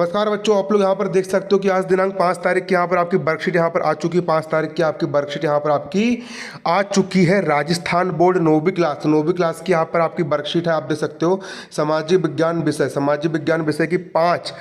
नमस्कार बच्चों, आप लोग यहाँ पर देख सकते हो कि आज दिनांक 5 तारीख की यहाँ पर आपकी वर्कशीट यहाँ पर आ चुकी है। 5 तारीख की आपकी वर्कशीट यहाँ पर आपकी आ चुकी है। राजस्थान बोर्ड 9वीं क्लास की यहाँ पर आपकी वर्कशीट है। आप देख सकते हो सामाजिक विज्ञान विषय की 5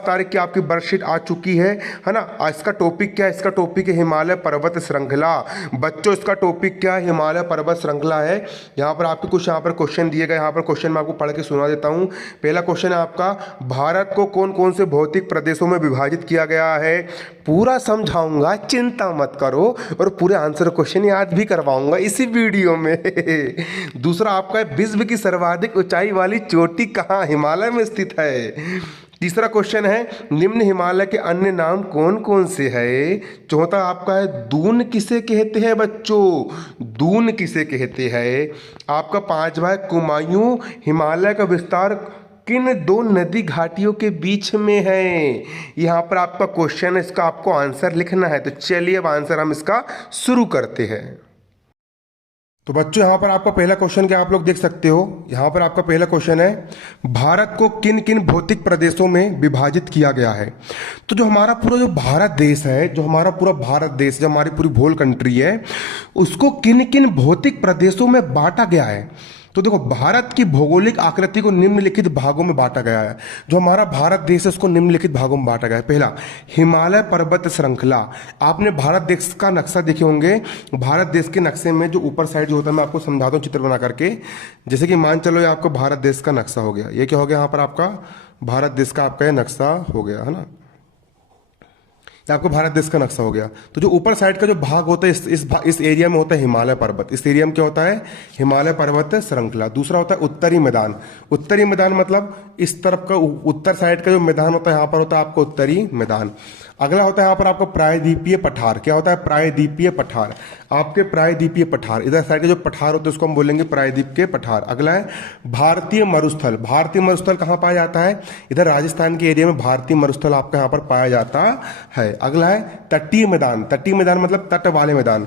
तारीख की आपकी वर्कशीट आ चुकी है ना। इसका टॉपिक क्या है? इसका टॉपिक है हिमालय पर्वत श्रृंखला। बच्चों इसका टॉपिक क्या है? हिमालय पर्वत श्रृंखला है। यहाँ पर आपके कुछ यहाँ पर क्वेश्चन दिए गए। यहाँ पर क्वेश्चन मैं आपको पढ़ के सुना देता हूँ। पहला क्वेश्चन है आपका, भारत को कौन कौन से भौतिक प्रदेशों में विभाजित किया गया है? पूरा समझाऊंगा, चिंता मत करो, और पूरे आंसर क्वेश्चन याद भी करवाऊंगा इसी वीडियो में। दूसरा आपका है, विश्व की सर्वाधिक ऊंचाई वाली चोटी कहाँ? हिमालय में स्थित है। तीसरा क्वेश्चन है, निम्न हिमालय के अन्य नाम कौन कौन से हैं? चौथा आपका है, दून किसे कहते हैं बच्चों? दून किसे कहते हैं? आपका पांचवा है, कुमायूं हिमालय का विस्तार किन दो नदी घाटियों के बीच में है? यहाँ पर आपका क्वेश्चन है, इसका आपको आंसर लिखना है। तो चलिए अब आंसर हम इसका शुरू करते हैं। तो बच्चों यहाँ पर आपका पहला क्वेश्चन क्या आप लोग देख सकते हो। यहाँ पर आपका पहला क्वेश्चन है, भारत को किन किन भौतिक प्रदेशों में विभाजित किया गया है? तो जो हमारा पूरा जो भारत देश है, जो हमारा पूरा भारत देश, जो हमारी पूरी होल कंट्री है, उसको किन किन भौतिक प्रदेशों में बांटा गया है? तो देखो, भारत की भौगोलिक आकृति को निम्नलिखित भागों में बांटा गया है। जो हमारा भारत देश है उसको निम्नलिखित भागों में बांटा गया है। पहला, हिमालय पर्वत श्रृंखला। आपने भारत देश का नक्शा देखे होंगे। भारत देश के नक्शे में जो ऊपर साइड जो होता है, मैं आपको समझाता हूँ चित्र बना करके। जैसे कि मान चलो ये आपको भारत देश का नक्शा हो गया। ये क्या हो गया? यहाँ पर आपका भारत देश का आपका ये नक्शा हो गया, है ना। आपको भारत देश का नक्शा हो गया। तो जो ऊपर साइड का जो भाग होता है, इस एरिया में होता है हिमालय पर्वत। इस एरिया में क्या होता है? हिमालय पर्वत श्रृंखला। दूसरा होता है उत्तरी मैदान। उत्तरी मैदान मतलब इस तरफ का उत्तर साइड का जो मैदान होता है, यहाँ पर होता है आपका उत्तरी मैदान। अगला होता है यहाँ पर आपका प्रायद्वीपीय पठार। क्या होता है? प्रायद्वीपीय पठार। आपके प्रायद्वीपीय पठार, इधर साइड के जो पठार होते हैं उसको हम बोलेंगे प्रायद्वीप के पठार। अगला है भारतीय मरुस्थल। भारतीय मरुस्थल कहाँ पाया जाता है? इधर राजस्थान के एरिया में भारतीय मरुस्थल आपका यहाँ पर पाया जाता है। अगला है तटीय मैदान। तटीय मैदान मतलब तट वाले मैदान।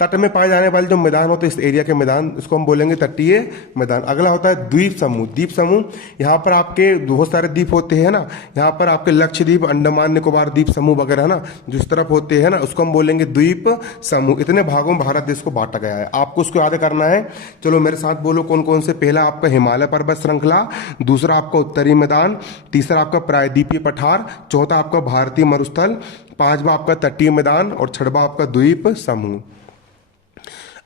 तट में पाए जाने वाले जो मैदान होते हैं, इस एरिया के मैदान, इसको हम बोलेंगे तटीय मैदान। अगला होता है द्वीप समूह। द्वीप समूह, यहाँ पर आपके बहुत सारे द्वीप होते हैं ना। यहाँ पर आपके लक्षद्वीप, अंडमान निकोबार द्वीप समूह वगैरह है ना, जिस तरफ होते हैं ना, उसको हम बोलेंगे द्वीप समूह। इतने भागों में भारत देश को बांटा गया है। आपको उसको याद करना है। चलो मेरे साथ बोलो कौन कौन से। पहला आपका हिमालय पर्वत श्रृंखला, दूसरा आपका उत्तरी मैदान, तीसरा आपका प्रायद्वीपीय पठार, चौथा आपका भारतीय मरुस्थल, पांचवा आपका तटीय मैदान, और छठवां आपका द्वीप समूह।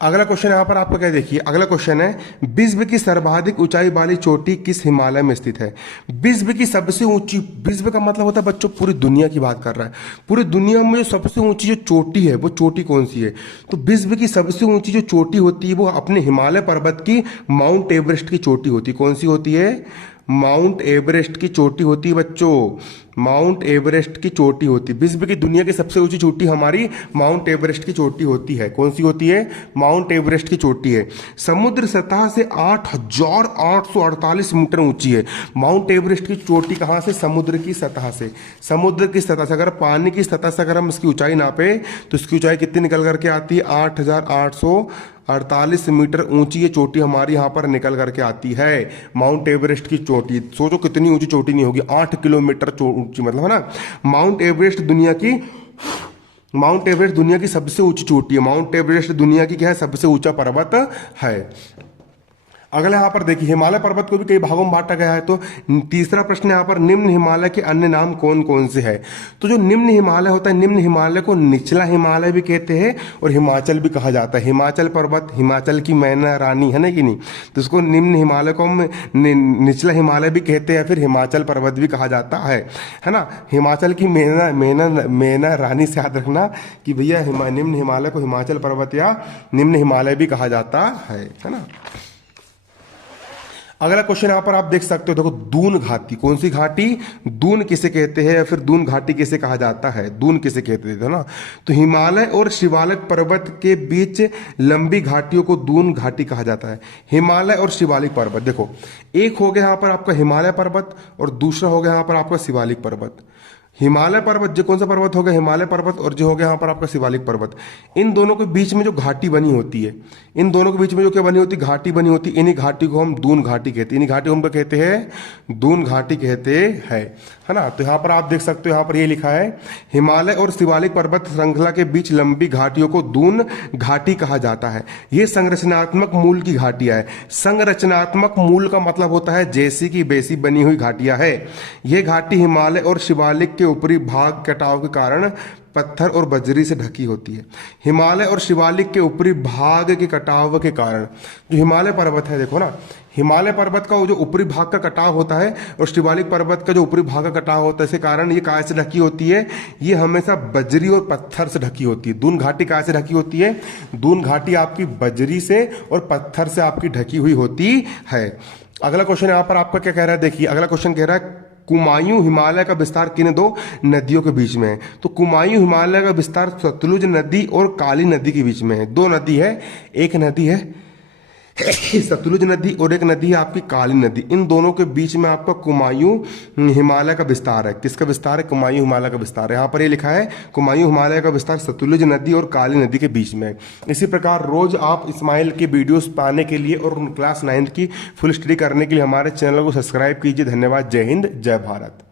अगला क्वेश्चन यहाँ पर आपका क्या देखिए। अगला क्वेश्चन है, विश्व की सर्वाधिक ऊंचाई वाली चोटी किस हिमालय में स्थित है? विश्व की सबसे ऊंची, विश्व का मतलब होता है बच्चों पूरी दुनिया की बात कर रहा है। पूरी दुनिया में जो सबसे ऊंची जो चोटी है, वो चोटी कौन सी है? तो विश्व की सबसे ऊंची जो चोटी होती है वो अपने हिमालय पर्वत की माउंट एवरेस्ट की चोटी होती है। कौन सी होती है? माउंट एवरेस्ट की चोटी होती है बच्चों। माउंट एवरेस्ट की चोटी होती है। विश्व की दुनिया की सबसे ऊंची चोटी हमारी माउंट एवरेस्ट की चोटी होती है। कौन सी होती है? माउंट एवरेस्ट की चोटी है। समुद्र सतह से 8,848 मीटर ऊंची है। माउंट एवरेस्ट की चोटी कहाँ से? समुद्र की सतह से। समुद्र की सतह से, अगर पानी की सतह से अगर हम इसकी ऊंचाई नापे तो इसकी ऊंचाई कितनी निकल करके आती है? 8,848 मीटर ऊंची ये चोटी हमारी यहाँ पर निकल करके आती है। माउंट एवरेस्ट की चोटी सोचो कितनी ऊंची चोटी नहीं होगी, 8 किलोमीटर ऊंची, मतलब है ना। माउंट एवरेस्ट दुनिया की सबसे ऊंची चोटी है। माउंट एवरेस्ट दुनिया की क्या है? सबसे ऊंचा पर्वत है। अगला यहाँ पर देखिए, हिमालय पर्वत को भी कई भागों में बांटा गया है। तो तीसरा प्रश्न यहाँ पर, निम्न हिमालय के अन्य नाम कौन कौन से है? तो जो निम्न हिमालय होता है, निम्न हिमालय को निचला हिमालय भी कहते हैं और हिमाचल भी कहा जाता है। हिमाचल पर्वत, हिमाचल की मैना रानी है ना कि नहीं, तो उसको निम्न हिमालय को हम निचला हिमालय भी कहते हैं, फिर हिमाचल पर्वत भी कहा जाता है ना। हिमाचल की मैना रानी से याद रखना कि भैया निम्न हिमालय को हिमाचल पर्वत या निम्न हिमालय भी कहा जाता है ना। अगला क्वेश्चन यहाँ पर आप देख सकते हो, देखो दून घाटी। कौन सी घाटी? दून किसे कहते हैं, या फिर दून घाटी किसे कहा जाता है? दून किसे कहते थे ना। तो हिमालय और शिवालिक पर्वत के बीच लंबी घाटियों को दून घाटी कहा जाता है। हिमालय और शिवालिक पर्वत, देखो एक हो गया यहाँ पर आपका हिमालय पर्वत और दूसरा हो गया यहाँ पर आपका शिवालिक पर्वत। हिमालय पर्वत जो कौन सा पर्वत हो गया? हिमालय पर्वत, और जो हो गया यहाँ पर आपका शिवालिक पर्वत। इन दोनों के बीच में जो घाटी बनी होती है, इन दोनों के बीच में जो क्या बनी होती है? घाटी बनी होती है। इन्हीं घाटी को हम दून घाटी कहते हैं। इन्हीं घाटी को हम कहते हैं दून घाटी कहते हैं, है है ना। तो यहाँ पर आप देख सकते हो, यहाँ पर ये लिखा है हिमालय और शिवालिक पर्वत श्रृंखला के बीच लंबी घाटियों को दून घाटी कहा जाता है। ये संरचनात्मक मूल की घाटियां है। संरचनात्मक मूल का मतलब होता है जैसी की बेसी बनी हुई घाटियां है। ये घाटी हिमालय और शिवालिक के ऊपरी भाग कटाव के कारण पत्थर और बजरी से ढकी होती है। हिमालय और शिवालिक के ऊपरी भाग के कटाव के कारण, जो हिमालय पर्वत है देखो ना, हिमालय पर्वत का जो ऊपरी भाग का कटाव होता है और शिवालिक पर्वत का जो ऊपरी भाग का कटाव होता है, इसके कारण ये काय से ढकी होती है, ये हमेशा बजरी और पत्थर से ढकी होती है। दून घाटी काय से ढकी होती है? दून घाटी आपकी बजरी से और पत्थर से आपकी ढकी हुई होती है। अगला क्वेश्चन यहाँ पर आपका क्या कह रहा है, देखिए अगला क्वेश्चन कह रहा है कुमायूं हिमालय का विस्तार किन दो नदियों के बीच में है? तो कुमायूं हिमालय का विस्तार सतलुज नदी और काली नदी के बीच में है। दो नदी है, एक नदी है सतलुज नदी और एक नदी है आपकी काली नदी। इन दोनों के बीच में आपका कुमायूं हिमालय का विस्तार है। किसका विस्तार है? कुमायूं हिमालय का विस्तार है। यहाँ पर ये लिखा है कुमायूं हिमालय का विस्तार सतलुज नदी और काली नदी के बीच में है। इसी प्रकार रोज आप इस्माइल की वीडियोस पाने के लिए और क्लास 9th की फुल स्टडी करने के लिए हमारे चैनल को सब्सक्राइब कीजिए। धन्यवाद। जय हिंद, जय भारत।